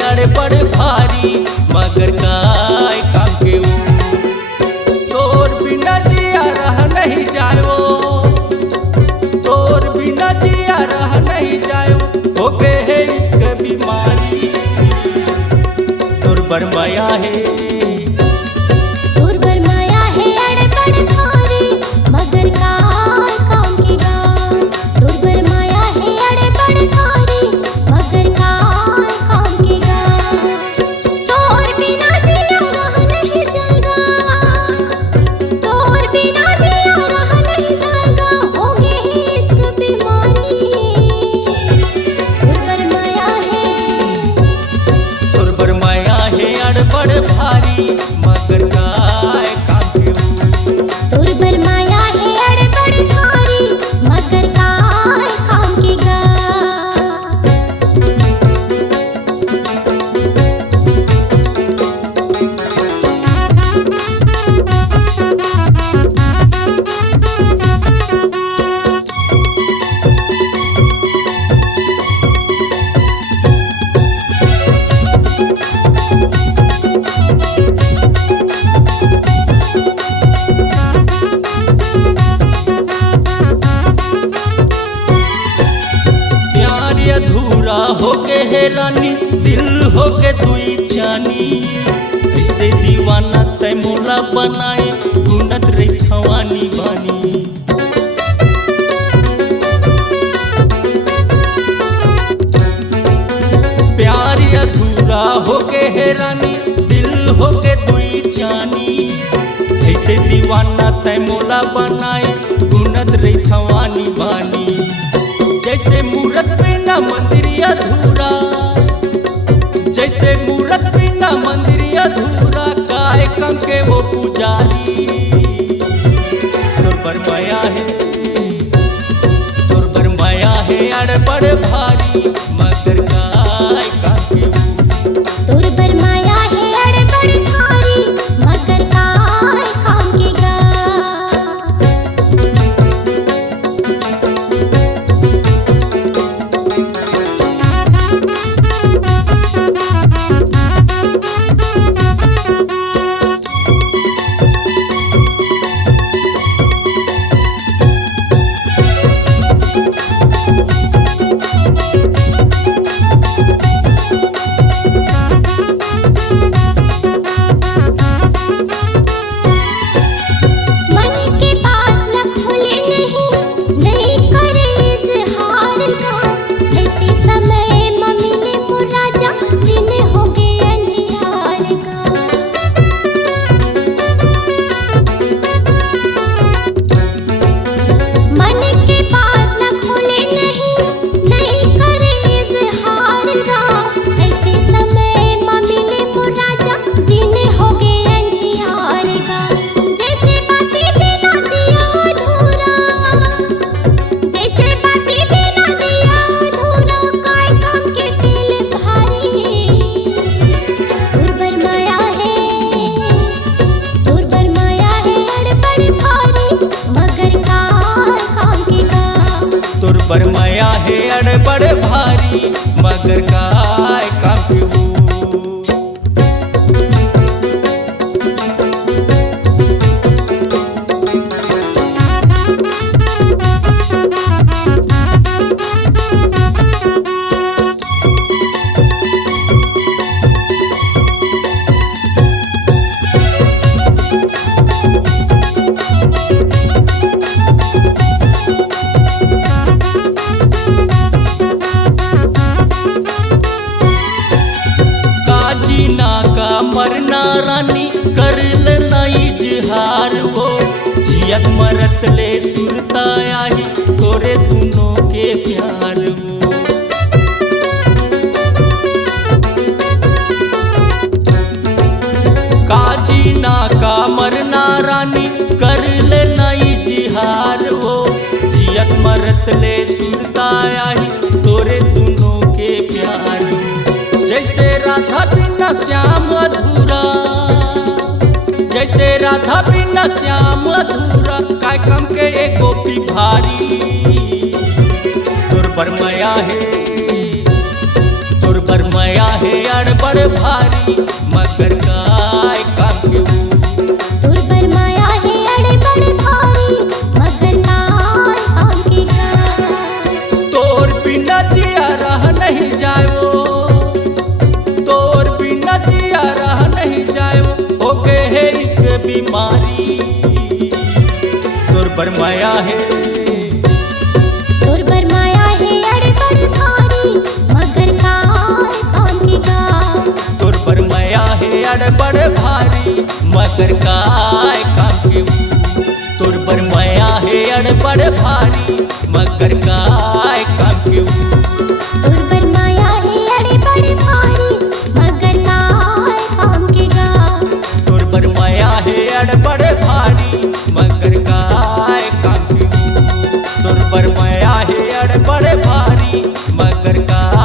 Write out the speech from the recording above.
अड़े बड़ भारी मगर काय काम के वो तोर बिना जिया रह नहीं जायो, तोर बिना जिया रह नहीं जायो, हो गए है इसके बीमारी तोर बरमाया है, तोर बरमाया है अड़े बड़ भारी मगर काय काम के गा, तोर बरमाया है अड़े बड़ भारी मगर काय काम के गा, तोर बिना जिया रह नहीं जाएगा, तोर बिना जिया रह नहीं जाएगा, हो गए है इसकी बीमारी तोर बरमाया है, तोर बरमाया है अड़ बड़ भारी मगर काय काम के वो तोर बरमाया है अड़े बड़ भारी मगर काय काम के गा। प्यार अधूरा होके है रानी दिल होके दुई जानी, इसे दीवाना तय मोला बनाए गुनत रही खवानी बानी, प्यार अधूरा होके है रानी दिल होके दुई जानी, ऐसे दीवाना तय मोला बनाए गुनत रही खवानी बानी, जैसे मूरत बिना मंदिर अधूरा, जैसे मूरत बिना मंदिर अधूरा, काय कम के वो पुजारी तोर बरमाया है, तोर बरमाया है अड़ बड़ भारी मगर काय काम के वो तोर बरमाया है अड़े बड़ भारी मगर काय काम के गा। मन के बात न खोले नहीं, नहीं करे इजहार का, ऐसे समय मम्मी ने मुराजा दिन हो गए अंधियार का, मन के बात न खोले नहीं, नहीं करे इजहार का, ऐसे समय मम्मी ने मुराजा दिन हो गए अंधियार का, जैसे बातें बिना दिया अधूरा, जैसे बातें बिना दिया अधूरा, काय काम के दिल भारी तोर बरमाया है, तोर बरमाया है अड़ बड़ भारी मगर काय काम के गा। तोर बरमाया है अड़ बड़ भारी मगर काय काम के वो जीना का मरना रानी कर लेना इजहार वो, जियत मरत ले सुरता आई तोरे दोनों के प्यार वो, का जीना का मरना रानी कर लेना इजहार वो, जियत मरत ले सुरता आई तोरे दोनों के प्यार वो, जैसे राधा बिना श्याम अधूरा, जैसे राधा बिना श्याम अधूरा, काय कम के एक गोपी भारी तोर बरमाया है, तोर बरमाया है अड़ बड़ भारी मगर काय काम के ऊ। तोर बरमाया है अड़े बड़े भारी मगर काय काम के का। तोर बिना जिया रह नहीं जायो, तोर बिना जिया रह नहीं जायो, हो गए है इसके बीमारी। तोर बरमाया है, तोर बरमाया है अड़े बड़े भारी मगर काय काम के का। तोर बरमाया है अड़ बड़ भारी मगर काय काम के ऊ। तोर बरमाया है अड़ बड़ भारी मगर काय काम के ऊ। तोर बरमाया है अड़े बड़े भारी मगर काय काम के का। तोर बरमाया है अड़ बड़ भारी मगर काय काम के ऊ। तोर बरमाया है अड़ बड़ भारी मगर काय